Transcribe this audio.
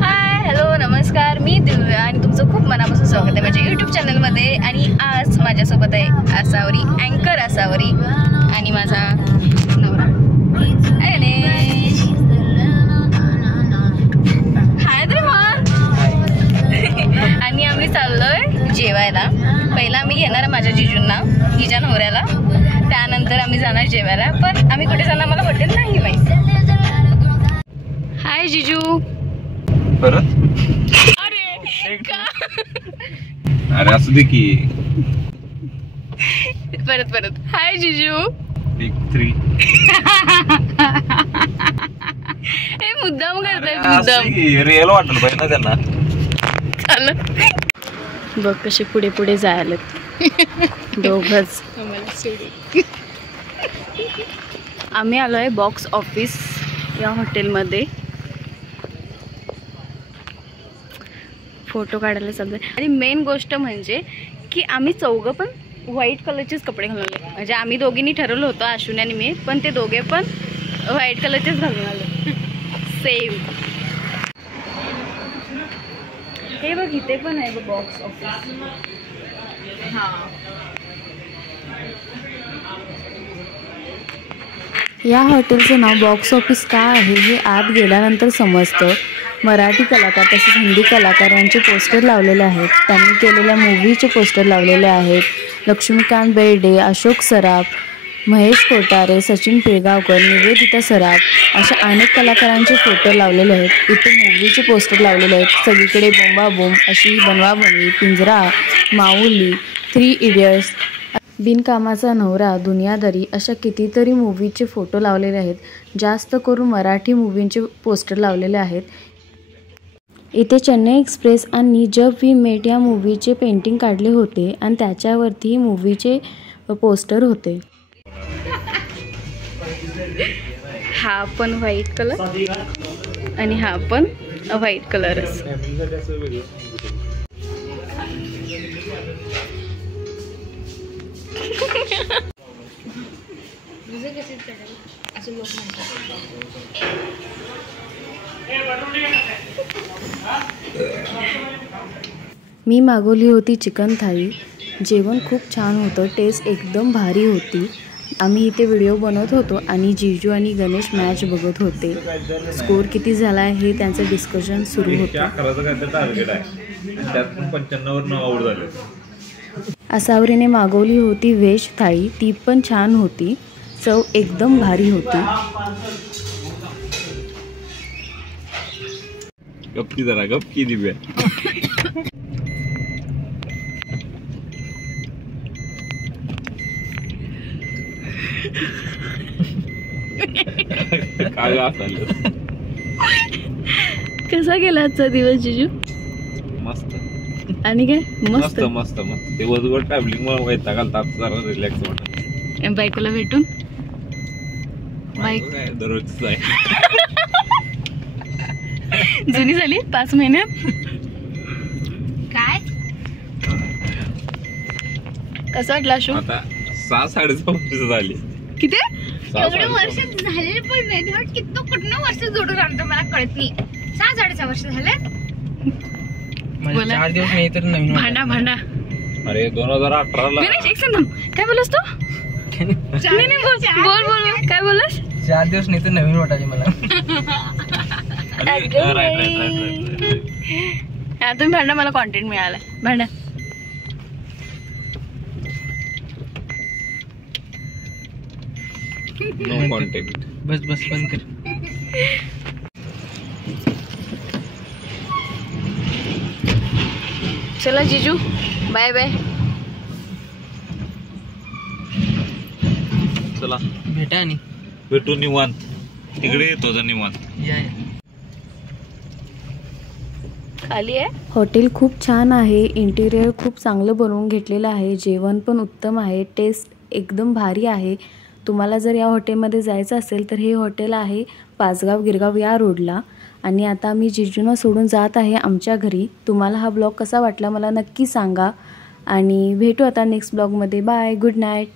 Hi hello नमस्कार, मी दिव्या आणि तुमचं खूप मनापासून स्वागत आहे माझ्या यूट्यूब चॅनलमध्ये. आणि आज माझ्यासोबत आहे आसावरी, अँकर आसावरी आणि माझा नवरा गणेश. हाय रे मग. आणि आम्ही चाललोय जेवायला. पहिला आम्ही घेणार माझ्या जिजूंना, हिच्या नवऱ्याला, त्यानंतर आम्ही जाणार जेवायला. पण आम्ही कुठे जाणार मला हॉटेल नाही माहिती. हाय जिजू. परत अरे का? अरे असू दे की. परत हाय जिजू. बिग 3 हे मुद्दाम करताय, मुद्दाम. रिअल वाटलं पाहिजे ना त्यांना. चाल बघ कसे पुढे पुढे जायला दोघच. आम्ही आलोय बॉक्स ऑफिस या हॉटेलमध्ये. फोटो काढायला चाललोय. आणि मेन गोष्ट म्हणजे की आम्ही चौघं पण व्हाईट कलरचेच कपडे घालून आले. म्हणजे आम्ही दोघींनी ठरवलं होतं, अश्विनी आणि मी, पण ते दोघे पण व्हाईट कलरचेच घालून आले सेम. हे बघ इथे पण आहे बघ बॉक्स ऑफिस. हां, या हॉटेलचं नाव बॉक्स ऑफिस का आहे हे आत गेल्यानंतर समजतं. मराठी कलाकार तसेच हिंदी कलाकार यांचे पोस्टर लावलेले आहेत. त्यांनी केलेल्या मूवीचे पोस्टर लावलेले आहेत. लक्ष्मीकांत बेर्डे, अशोक सराफ, महेश कोठारे, सचिन पिळगावकर, निवेदिता सराफ अशा अनेक कलाकारांचे फोटो लावलेले आहेत. इथे मूवीचे पोस्टर लावलेले आहेत. सगळीकडे बोंबाबोंब अशी बनवाबनवी, पिंजरा, माऊली, 3 इडियट्स, बिनकामाचा नवरा, दुनियादारी अशा कितीतरी मूवीचे फोटो लावलेले आहेत. जास्त करून मराठी मूवींचे पोस्टर लावलेले आहेत. इथे चेन्नई एक्सप्रेस आणि जब वी मेट या मूवीचे पेंटिंग काढले होते आणि त्याच्यावरती मूवीचे पोस्टर होते. हा पण व्हाईट कलर आणि हा पण व्हाईट कलरच. मी मागवली होती चिकन थाळी. जेवण खूप छान होतं, टेस्ट एकदम भारी होती. आम्ही इथे व्हिडिओ बनवत होतो आणि जिजू आणि गणेश मॅच बघत होते. स्कोर किती झाला आहे हे त्यांचं डिस्कशन सुरू होतं. आसावरीने मागवली होती व्हेज थाळी. ती पण छान होती, चव एकदम भारी होती. गप्पी जरा गप्पी दिव्या. काय कसा गेला आजचा दिवस जिजू? मस्त. आणि काय मस्त मस्त मस्त. दिवसभर ट्रॅव्हलिंग मुळे वैताग आलता, आता जरा रिलॅक्स वाटत. बायकोला भेटून दररोजच आहे. जुनी झाली 5 महिन्यात. काय कसं वाटलं शो? आता 6-6.5 वर्ष झाली. किती एवढे वर्ष झाले पण नाही. किती कुठनं वर्ष जोडून आणतो मला कळत नाही. 6-6.5 वर्ष झाले. 4 दिवस नाही तर नवीन भांडा. अरे 2018 ला. एक सेकंद, काय बोलस तू? बोल काय बोलस? 4 दिवस नाही तर नवीन वाटायचे मला. तुम्ही भांडा, मला कॉन्टेंट मिळाला. भांडा. No contact. बस बंद कर. चला जिजू, बाय बाय. चला भेटा आणि भेटू निवांत. तिकडे येतो निवांत. खाली आहे. हॉटेल खूप छान आहे. इंटिरियर खूप चांगलं बनवून घेतलेलं आहे. जेवण पण उत्तम आहे. टेस्ट एकदम भारी आहे. तुम्हाला जर या हॉटेलमध्ये जायचं असेल तर हे हॉटेल आहे पाचगाव गिरगाव या रोडला. आणि आता मी जिजूंना सोडून जात आहे आमच्या घरी. तुम्हाला हा ब्लॉग कसा वाटला मला नक्की सांगा आणि भेटू आता नेक्स्ट ब्लॉगमध्ये. Bye, good night.